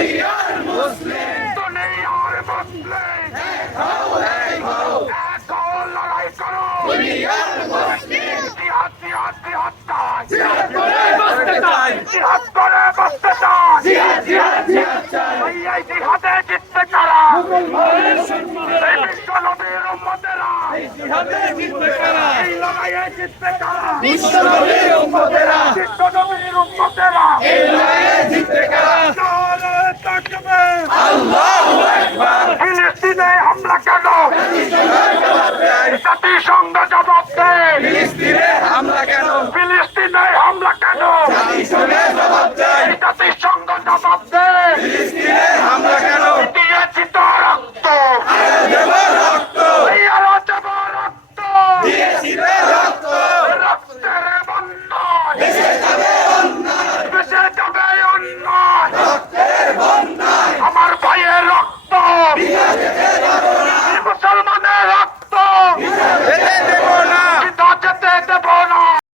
দুনিয়ার মুসলিম দুনিয়ার মুসলিম এক হও এক হও লড়াই করো দুনিয়ার মুসলিম জিহাদ জিহাদ জিহাদ চাই জিহাদ করে বাঁচতে চাই জিহাদ করে বাঁচতে চাই জিহাদ জিহাদ জিহাদ চাই এই জিহাদে জিততে কারা মুসলমানের সম্মানেরা এই বিশ্ব নবীর উম্মতেরা এই জিহাদে জিতবে কারা এই লড়াইয়ে জিততে কারা বিশ্ব নবীর উম্মতেরা বিশ্ব নবীর উম্মতেরা এই লড়াইয়ে জিতবে কারা নারায়ে তাকবীর আল্লাহু আকবার ফিলিস্তিনে হামলা কেন জাতিসংঘ জবাব দেয় জাতিসংঘ জবাব দেয় ফিলিস্তিনে হামলা